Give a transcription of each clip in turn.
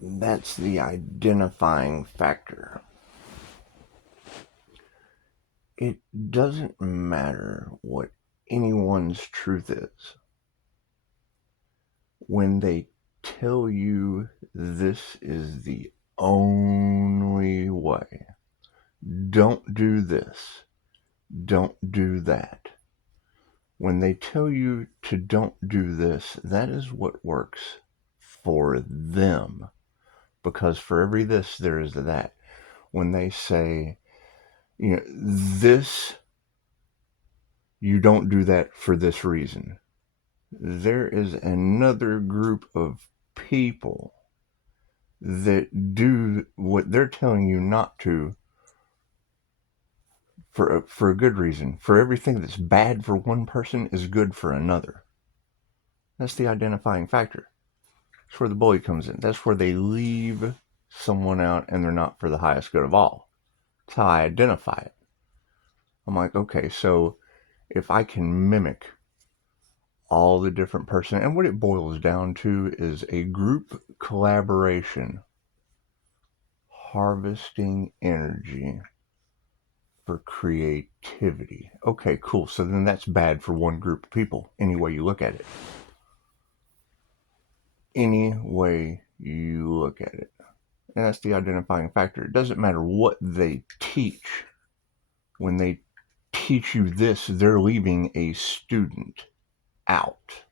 That's the identifying factor. It doesn't matter what anyone's truth is. When they tell you this is the only way, don't do this, don't do that. When they tell you to don't do this, that is what works for them. Because for every this, there is that. When they say, this, you don't do that for this reason. There is another group of people that do what they're telling you not to for a good reason. For everything that's bad for one person is good for another. That's the identifying factor. That's where the bully comes in. That's where they leave someone out and they're not for the highest good of all. That's how I identify it. I'm like, okay, so if I can mimic all the different person, and what it boils down to is a group collaboration, harvesting energy for creativity. Okay, cool. So then that's bad for one group of people, any way you look at it. Any way you look at it. And that's the identifying factor. It doesn't matter what they teach. When they teach you this, they're leaving a student out.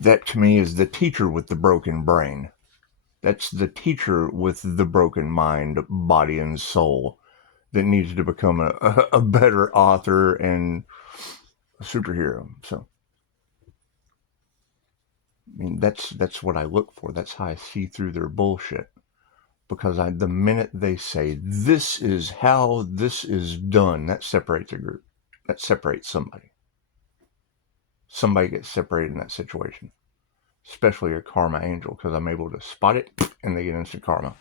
That to me is the teacher with the broken brain. That's the teacher with the broken mind, body, and soul that needs to become a better author and a superhero. So, I mean, that's what I look for. That's how I see through their bullshit. Because the minute they say, this is how this is done, that separates a group. That separates somebody. Somebody gets separated in that situation. Especially a karma angel, because I'm able to spot it and they get instant karma.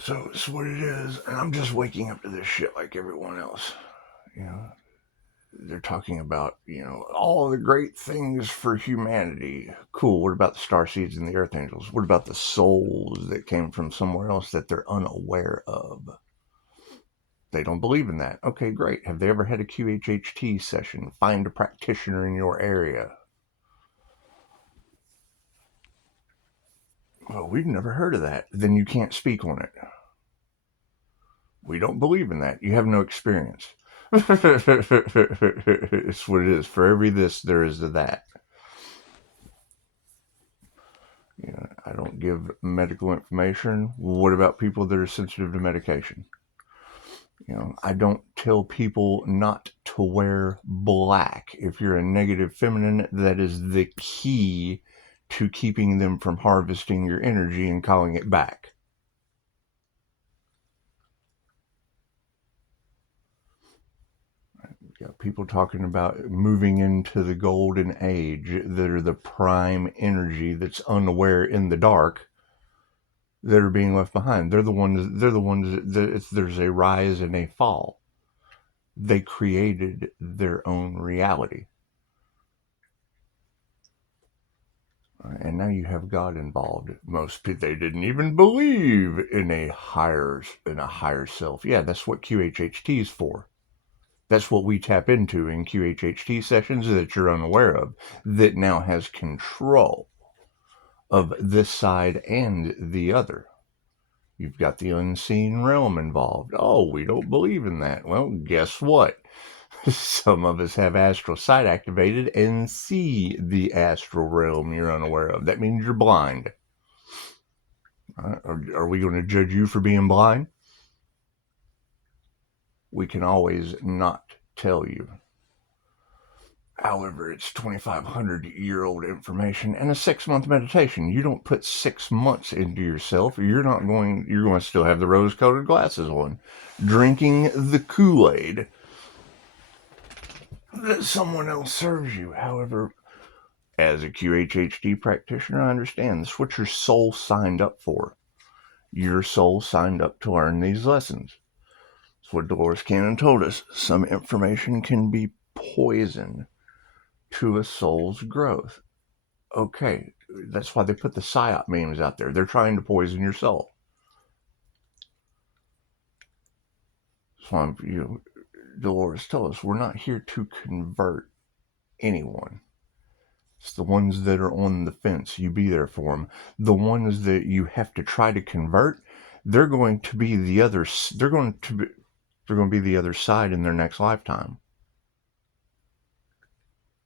So it's what it is, and I'm just waking up to this shit like everyone else. They're talking about, all the great things for humanity. Cool, what about the starseeds and the earth angels? What about the souls that came from somewhere else that they're unaware of? They don't believe in that. Okay, great. Have they ever had a QHHT session? Find a practitioner in your area. Well, we've never heard of that. Then you can't speak on it. We don't believe in that. You have no experience. It's what it is. For every this, there is a that. I don't give medical information. What about people that are sensitive to medication? I don't tell people not to wear black. If you're a negative feminine, that is the key to keeping them from harvesting your energy and calling it back. People talking about moving into the golden age that are the prime energy that's unaware in the dark that are being left behind. They're the ones that there's a rise and a fall. They created their own reality. And now you have God involved. Most people, they didn't even believe in a higher self. Yeah, that's what QHHT is for. That's what we tap into in QHHT sessions that you're unaware of, that now has control of this side and the other. You've got the unseen realm involved. Oh, we don't believe in that. Well, guess what? Some of us have astral sight activated and see the astral realm you're unaware of. That means you're blind. Are we going to judge you for being blind? We can always not tell you. However, it's 2,500-year-old information and a 6-month meditation. You don't put 6 months into yourself. You're going to still have the rose-colored glasses on, drinking the Kool-Aid that someone else serves you. However, as a QHHD practitioner, I understand this is what your soul signed up for. Your soul signed up to learn these lessons. That's what Dolores Cannon told us. Some information can be poison to a soul's growth. Okay, that's why they put the psyop memes out there. They're trying to poison your soul. So Dolores, tell us, we're not here to convert anyone. It's the ones that are on the fence. You be there for them. The ones that you have to try to convert, they're going to be the other. They're going to be the other side in their next lifetime.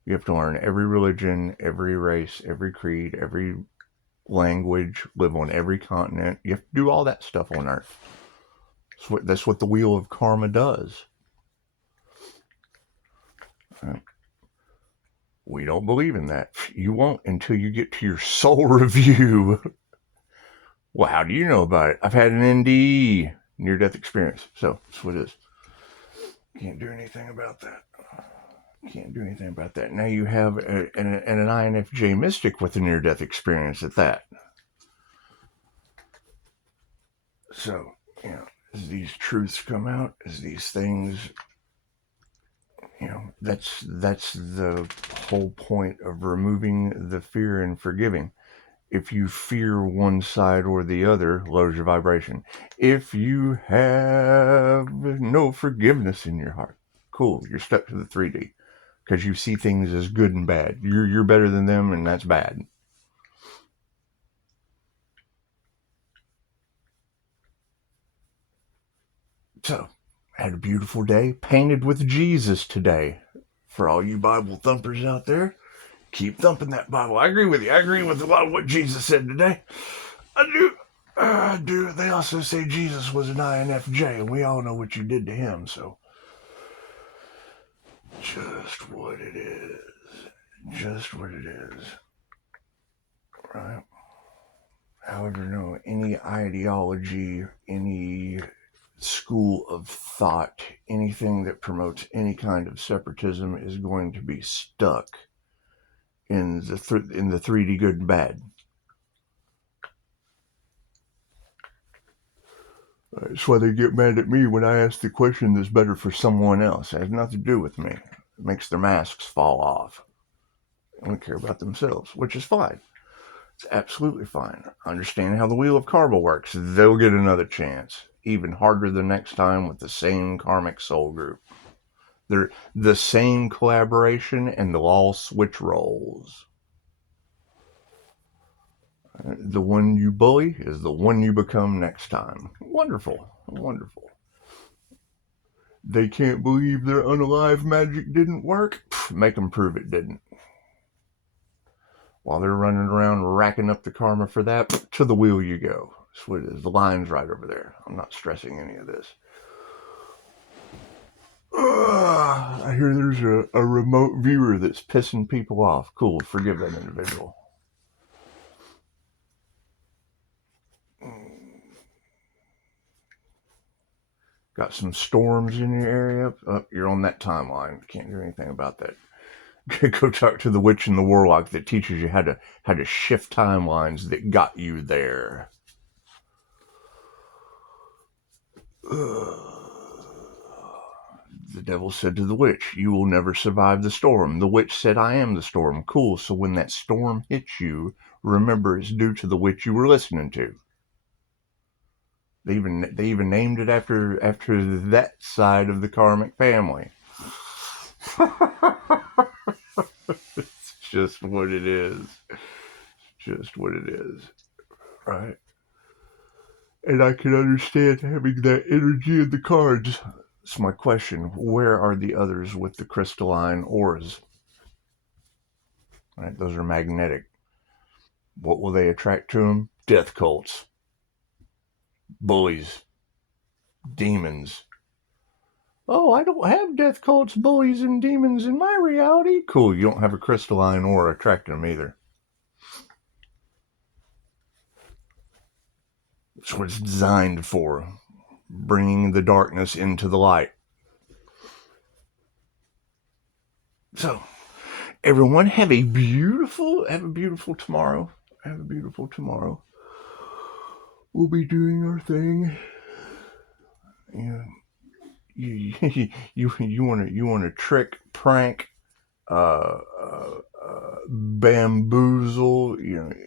You have to learn every religion, every race, every creed, every language, live on every continent. You have to do all that stuff on Earth. That's what the wheel of karma does. We don't believe in that. You won't until you get to your soul review. Well, how do you know about it? I've had an NDE, near-death experience. So that's what it is. Can't do anything about that. Can't do anything about that. Now you have an INFJ mystic with a near-death experience at that. So, as these truths come out, as these things, that's the whole point of removing the fear and forgiving. If you fear one side or the other, lowers your vibration. If you have no forgiveness in your heart, cool, you're stuck to the 3D because you see things as good and bad. You're better than them, and that's bad. So, had a beautiful day, painted with Jesus today. For all you Bible thumpers out there, keep thumping that Bible. I agree with you. I agree with a lot of what Jesus said today. I do. I do. They also say Jesus was an INFJ, and we all know what you did to him, so. Just what it is. Just what it is. Right? However, no, any ideology, any school of thought, anything that promotes any kind of separatism is going to be stuck in the 3D good and bad. That's why they get mad at me when I ask the question that's better for someone else. It has nothing to do with me. It makes their masks fall off. They don't care about themselves, which is fine. It's absolutely fine. Understand how the wheel of karma works. They'll get another chance. Even harder the next time with the same karmic soul group. They're the same collaboration, and they'll all switch roles. The one you bully is the one you become next time. Wonderful. Wonderful. They can't believe their unalive magic didn't work? Make them prove it didn't. While they're running around racking up the karma for that, to the wheel you go. That's what it is. The line's right over there. I'm not stressing any of this. I hear there's a remote viewer that's pissing people off. Cool, forgive that individual. Got some storms in your area? You're on that timeline. Can't do anything about that. Go talk to the witch and the warlock that teaches you how to shift timelines that got you there. The devil said to the witch, "You will never survive the storm." The witch said, "I am the storm." Cool. So when that storm hits you, remember it's due to the witch you were listening to. They even named it after that side of the karmic family. It's just what it is. Just what it is. Right? And I can understand having that energy in the cards. That's my question. Where are the others with the crystalline auras? Right? Those are magnetic. What will they attract to them? Death cults. Bullies. Demons. Oh, I don't have death cults, bullies, and demons in my reality. Cool, you don't have a crystalline aura attracting them either. That's what it's designed for. Bringing the darkness into the light. So, everyone, have a beautiful tomorrow. Have a beautiful tomorrow. We'll be doing our thing. You want to trick, prank, bamboozle,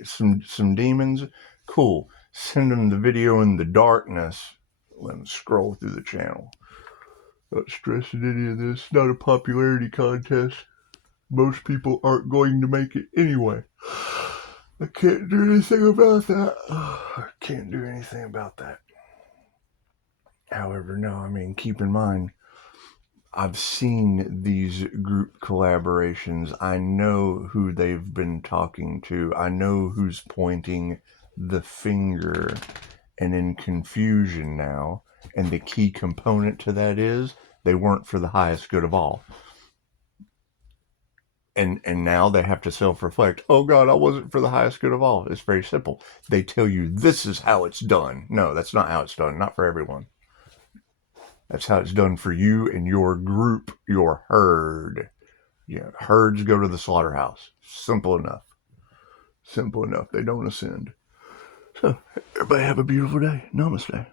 some demons. Cool. Send them the video in the darkness. Let them scroll through the channel. Not stressing any of this. Not a popularity contest. Most people aren't going to make it anyway. I can't do anything about that. I can't do anything about that. However, no, keep in mind, I've seen these group collaborations. I know who they've been talking to. I know who's pointing the finger and in confusion now. And the key component to that is they weren't for the highest good of all. And now they have to self-reflect. Oh God, I wasn't for the highest good of all. It's very simple. They tell you this is how it's done. No, that's not how it's done. Not for everyone. That's how it's done for you and your group, your herd. Yeah, herds go to the slaughterhouse. Simple enough. Simple enough. They don't ascend. So, everybody have a beautiful day. Namaste.